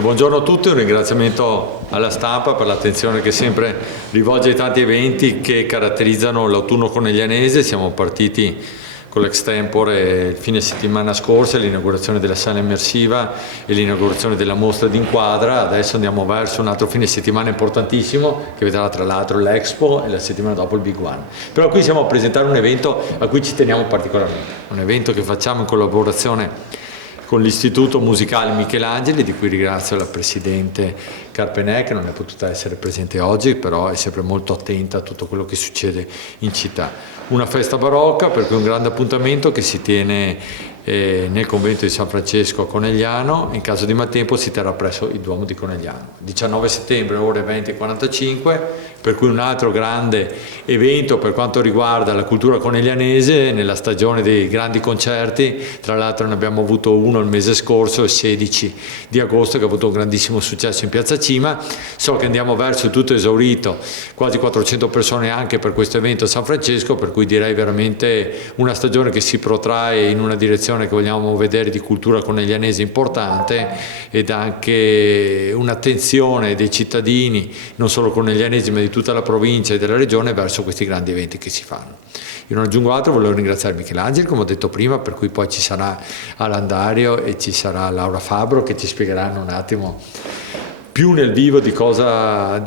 Buongiorno a tutti, un ringraziamento alla stampa per l'attenzione che sempre rivolge ai tanti eventi che caratterizzano l'autunno coneglianese. Siamo partiti con l'extempore il fine settimana scorso, l'inaugurazione della sala immersiva e l'inaugurazione della mostra d'Inquadra. Adesso andiamo verso un altro fine settimana importantissimo che vedrà tra l'altro l'Expo e la settimana dopo il Big One. Però qui siamo a presentare un evento a cui ci teniamo particolarmente, un evento che facciamo in collaborazione con l'Istituto Musicale Michelangeli, di cui ringrazio la Presidente Carpenè, che non è potuta essere presente oggi, però è sempre molto attenta a tutto quello che succede in città. Una festa barocca, per cui un grande appuntamento che si tiene nel convento di San Francesco a Conegliano. In caso di maltempo si terrà presso il Duomo di Conegliano. 19 settembre, ore 20:45, per cui un altro grande evento per quanto riguarda la cultura coneglianese nella stagione dei grandi concerti. Tra l'altro ne abbiamo avuto uno il mese scorso, il 16 di agosto, che ha avuto un grandissimo successo in Piazza Cima. So che andiamo verso il tutto esaurito, quasi 400 persone anche per questo evento a San Francesco, per cui direi veramente una stagione che si protrae in una direzione che vogliamo vedere di cultura coneglianese importante, ed anche un'attenzione dei cittadini, non solo coneglianesi ma di tutta la provincia e della regione, verso questi grandi eventi che si fanno. Io non aggiungo altro, volevo ringraziare Michelangelo, come ho detto prima, per cui poi ci sarà Alandario e ci sarà Laura Fabbro che ci spiegheranno un attimo più nel vivo di cosa,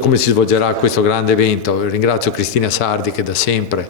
come si svolgerà questo grande evento. Ringrazio Cristina Sardi che da sempre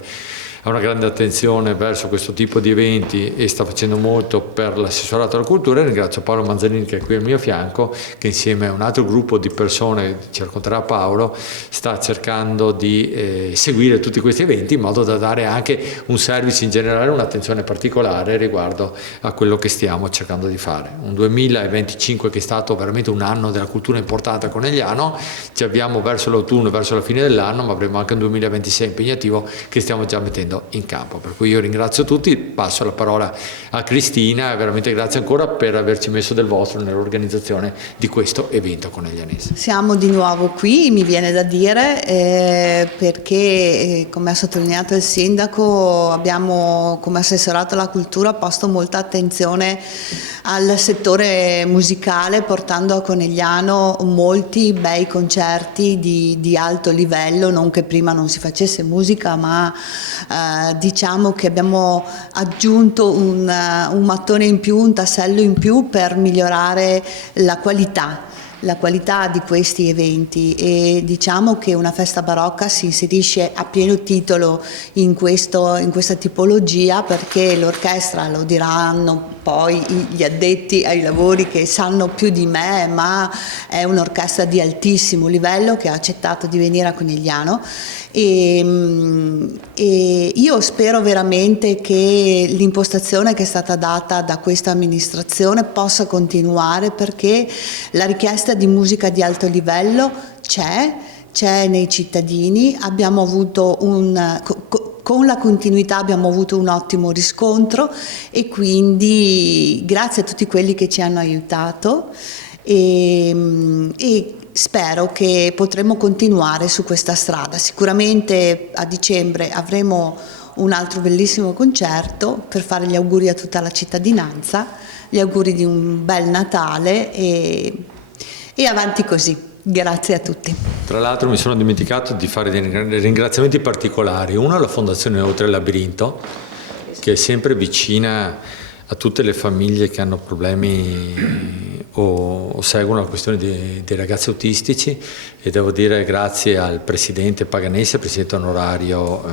ha una grande attenzione verso questo tipo di eventi e sta facendo molto per l'assessorato alla cultura, e ringrazio Paolo Manzanini che è qui al mio fianco, che insieme a un altro gruppo di persone, ci racconterà Paolo, sta cercando di seguire tutti questi eventi in modo da dare anche un service in generale, un'attenzione particolare riguardo a quello che stiamo cercando di fare. Un 2025 che è stato veramente un anno della cultura importante a Conegliano, ci avviamo verso l'autunno, verso la fine dell'anno, ma avremo anche un 2026 impegnativo che stiamo già mettendo in campo, per cui io ringrazio tutti, passo la parola a Cristina e veramente grazie ancora per averci messo del vostro nell'organizzazione di questo evento coneglianese. Siamo di nuovo qui, mi viene da dire, perché come ha sottolineato il sindaco abbiamo come assessorato alla cultura posto molta attenzione al settore musicale, portando a Conegliano molti bei concerti di alto livello, non che prima non si facesse musica, ma diciamo che abbiamo aggiunto un mattone in più, un tassello in più per migliorare la qualità di questi eventi, e diciamo che una festa barocca si inserisce a pieno titolo in questa tipologia, perché l'orchestra, lo diranno poi gli addetti ai lavori che sanno più di me, ma è un'orchestra di altissimo livello che ha accettato di venire a Conegliano, e io spero veramente che l'impostazione che è stata data da questa amministrazione possa continuare, perché la richiesta di musica di alto livello c'è nei cittadini. Abbiamo avuto con la continuità abbiamo avuto un ottimo riscontro, e quindi grazie a tutti quelli che ci hanno aiutato, e spero che potremo continuare su questa strada. Sicuramente a dicembre avremo un altro bellissimo concerto per fare gli auguri a tutta la cittadinanza, gli auguri di un bel Natale, e avanti così. Grazie a tutti. Tra l'altro mi sono dimenticato di fare dei ringraziamenti particolari. Uno alla Fondazione Oltre il Labirinto, che è sempre vicina a tutte le famiglie che hanno problemi o seguono la questione dei ragazzi autistici, e devo dire grazie al presidente Paganese, presidente onorario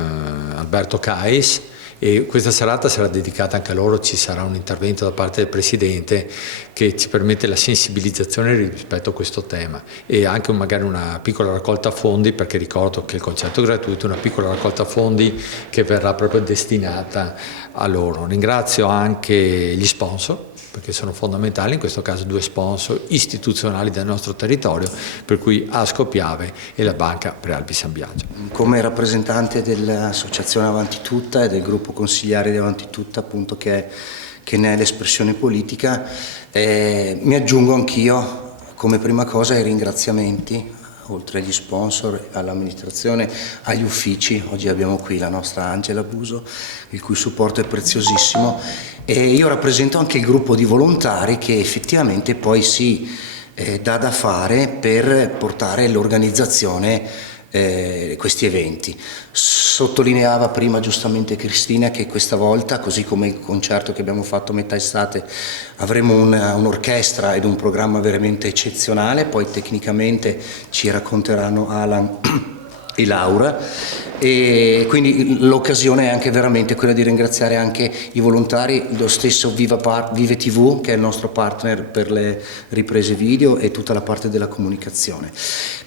Alberto Cais, e questa serata sarà dedicata anche a loro. Ci sarà un intervento da parte del Presidente che ci permette la sensibilizzazione rispetto a questo tema, e anche magari una piccola raccolta fondi, perché ricordo che il concerto è gratuito, una piccola raccolta fondi che verrà proprio destinata a loro. Ringrazio anche gli sponsor, perché sono fondamentali, in questo caso 2 sponsor istituzionali del nostro territorio, per cui Asco Piave e la Banca Prealpi San Biagio. Come rappresentante dell'associazione Avanti Tutta e del gruppo consigliare di Avanti Tutta, appunto, che ne è l'espressione politica, mi aggiungo anch'io come prima cosa ai ringraziamenti, oltre agli sponsor, all'amministrazione, agli uffici. Oggi abbiamo qui la nostra Angela Buso, il cui supporto è preziosissimo, E io rappresento anche il gruppo di volontari che effettivamente poi si dà da fare per portare l'organizzazione questi eventi. Sottolineava prima giustamente Cristina che questa volta, così come il concerto che abbiamo fatto metà estate, avremo un'orchestra ed un programma veramente eccezionale, poi tecnicamente ci racconteranno Alan e Laura, e quindi l'occasione è anche veramente quella di ringraziare anche i volontari, lo stesso Vive TV che è il nostro partner per le riprese video e tutta la parte della comunicazione.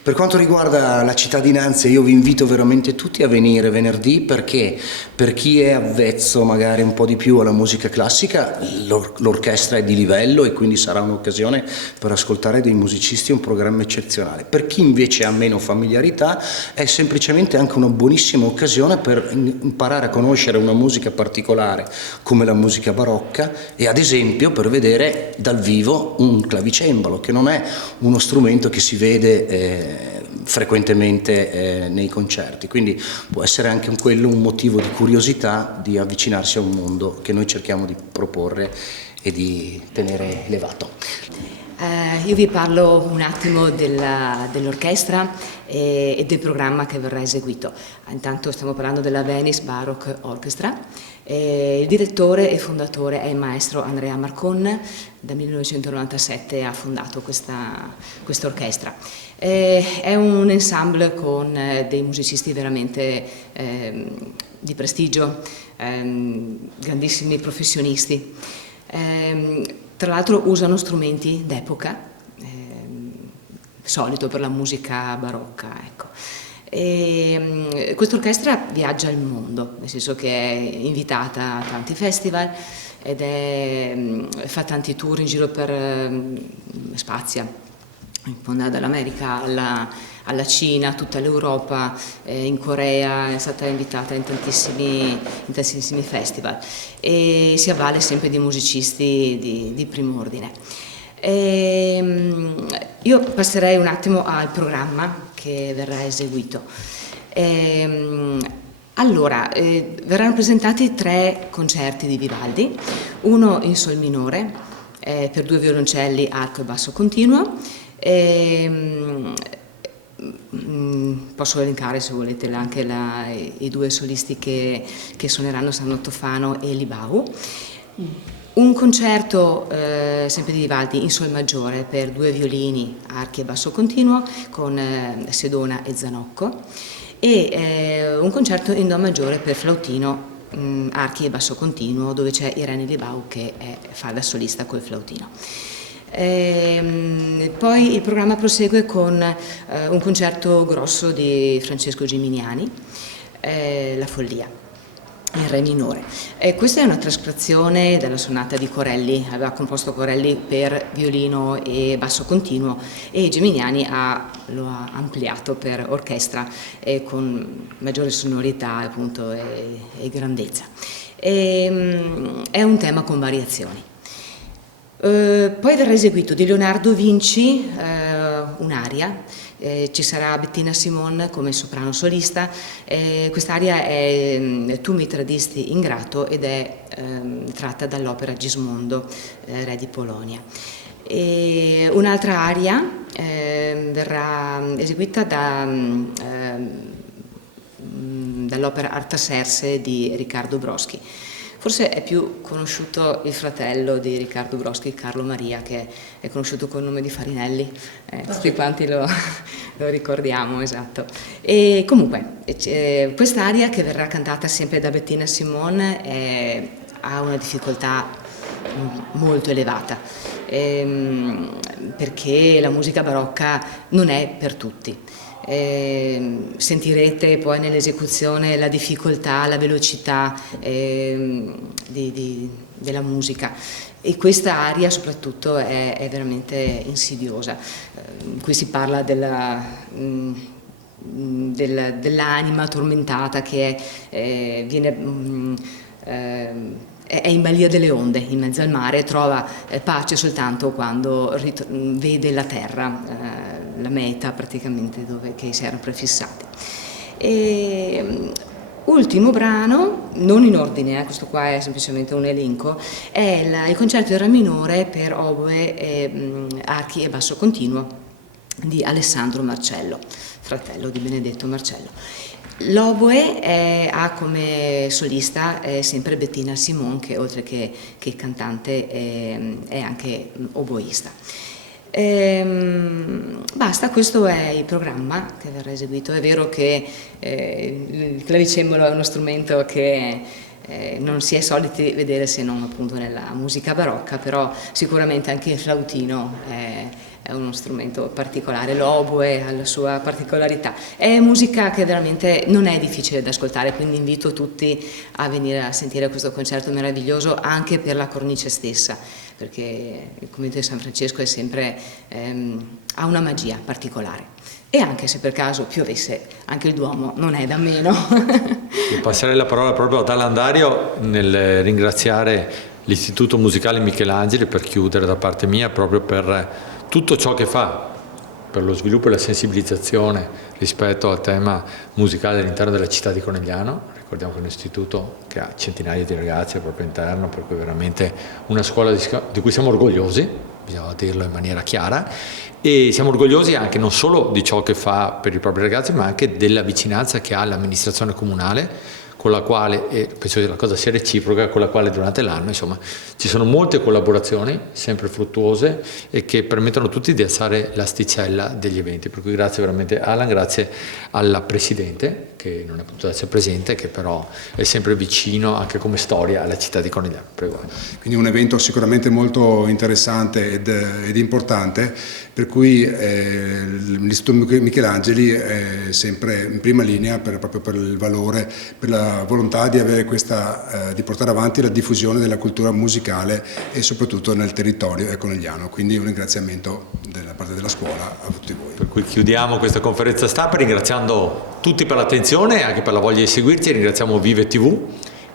Per quanto riguarda la cittadinanza, io vi invito veramente tutti a venire venerdì, perché per chi è avvezzo magari un po' di più alla musica classica, l'orchestra è di livello e quindi sarà un'occasione per ascoltare dei musicisti, un programma eccezionale. Per chi invece ha meno familiarità è semplicemente anche una buonissima occasione per imparare a conoscere una musica particolare come la musica barocca e ad esempio per vedere dal vivo un clavicembalo, che non è uno strumento che si vede frequentemente nei concerti, quindi può essere anche quello un motivo di curiosità di avvicinarsi a un mondo che noi cerchiamo di proporre e di tenere elevato. Io vi parlo un attimo dell'orchestra e del programma che verrà eseguito. Intanto stiamo parlando della Venice Baroque Orchestra. Il direttore e fondatore è il maestro Andrea Marcon, da 1997 ha fondato questa orchestra. È un ensemble con dei musicisti veramente di prestigio, grandissimi professionisti. Tra l'altro usano strumenti d'epoca, solito per la musica barocca, ecco. Questa orchestra viaggia il mondo, nel senso che è invitata a tanti festival ed fa tanti tour in giro spazia, dall'America alla Cina, tutta l'Europa, in Corea è stata invitata in tantissimi festival e si avvale sempre di musicisti di primo ordine. Io passerei un attimo al programma che verrà eseguito. Allora, verranno presentati 3 concerti di Vivaldi, uno in sol minore per 2 violoncelli, arco e basso continuo. Posso elencare, se volete, anche i 2 solisti che suoneranno, saranno Tofano e Libau. Un concerto sempre di Vivaldi in sol maggiore per 2 violini, archi e basso continuo con Sedona e Zanocco, e un concerto in do maggiore per flautino, archi e basso continuo, dove c'è Irene Libau che fa da solista col flautino. Poi il programma prosegue con un concerto grosso di Francesco Gimignani, La Follia, in re minore. Questa è una trascrizione della sonata di Corelli, aveva composto Corelli per violino e basso continuo e Gimignani lo ha ampliato per orchestra con maggiore sonorità appunto, e grandezza. È un tema con variazioni. Poi verrà eseguito di Leonardo Vinci un'aria, ci sarà Bettina Simon come soprano solista. Quest'aria è Tu mi tradisti ingrato ed è tratta dall'opera Gismondo, re di Polonia. Un'altra aria verrà eseguita dall'opera Artaserse di Riccardo Broschi. Forse è più conosciuto il fratello di Riccardo Broschi, Carlo Maria, che è conosciuto col nome di Farinelli, tutti quanti lo ricordiamo, esatto. E comunque, quest'aria che verrà cantata sempre da Bettina Simon ha una difficoltà molto elevata, perché la musica barocca non è per tutti. Sentirete poi nell'esecuzione la difficoltà, la velocità della musica, e questa aria soprattutto è veramente insidiosa. Qui si parla dell'anima tormentata che è in balia delle onde, in mezzo al mare, e trova pace soltanto quando vede la terra, la meta praticamente che si erano prefissati. Ultimo brano non in ordine, questo qua è semplicemente un elenco, è il concerto in Re minore per oboe, archi e basso continuo di Alessandro Marcello, fratello di Benedetto Marcello. L'oboe ha come solista sempre Bettina Simon, che oltre che cantante è anche oboista. Basta, questo è il programma che verrà eseguito. È vero che il clavicembalo è uno strumento che non si è soliti vedere se non appunto nella musica barocca, però sicuramente anche il flautino è uno strumento particolare, l'oboe ha la sua particolarità. È musica che veramente non è difficile da ascoltare, quindi invito tutti a venire a sentire questo concerto meraviglioso anche per la cornice stessa, perché il convento di San Francesco è sempre, ha una magia particolare. E anche se per caso piovesse, anche il Duomo non è da meno. Io passerei la parola proprio ad Alandario nel ringraziare l'Istituto Musicale Michelangeli, per chiudere da parte mia, proprio per tutto ciò che fa per lo sviluppo e la sensibilizzazione rispetto al tema musicale all'interno della città di Conegliano. Ricordiamo che è un istituto che ha centinaia di ragazzi al proprio interno, per cui è veramente una scuola di cui siamo orgogliosi, bisogna dirlo in maniera chiara, e siamo orgogliosi anche non solo di ciò che fa per i propri ragazzi, ma anche della vicinanza che ha l'amministrazione comunale, con la quale, e penso che la cosa sia reciproca, con la quale durante l'anno insomma ci sono molte collaborazioni sempre fruttuose e che permettono a tutti di alzare l'asticella degli eventi. Per cui grazie veramente Alan, grazie alla Presidente che non è potuta essere presente, che però è sempre vicino anche come storia alla città di Conegliano. Prego. Quindi un evento sicuramente molto interessante ed importante, per cui l'Istituto Michelangeli è sempre in prima linea proprio per il valore, per la volontà di avere di portare avanti la diffusione della cultura musicale e soprattutto nel territorio conegliano. Quindi un ringraziamento da parte della scuola a tutti voi. Per cui chiudiamo questa conferenza stampa ringraziando tutti per l'attenzione e anche per la voglia di seguirci. Ringraziamo Vive TV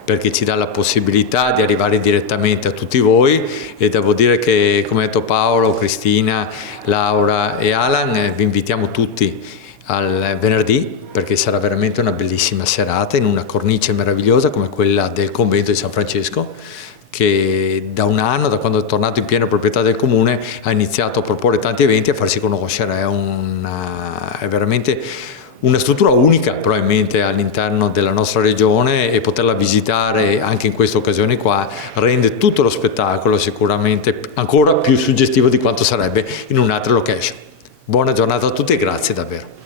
perché ci dà la possibilità di arrivare direttamente a tutti voi, e devo dire che, come ha detto Paolo, Cristina, Laura e Alan, vi invitiamo tutti al venerdì, perché sarà veramente una bellissima serata in una cornice meravigliosa come quella del convento di San Francesco, che da un anno, da quando è tornato in piena proprietà del comune, ha iniziato a proporre tanti eventi e a farsi conoscere. È veramente una struttura unica probabilmente all'interno della nostra regione, e poterla visitare anche in questa occasione qua rende tutto lo spettacolo sicuramente ancora più suggestivo di quanto sarebbe in un'altra location. Buona giornata a tutti e grazie davvero.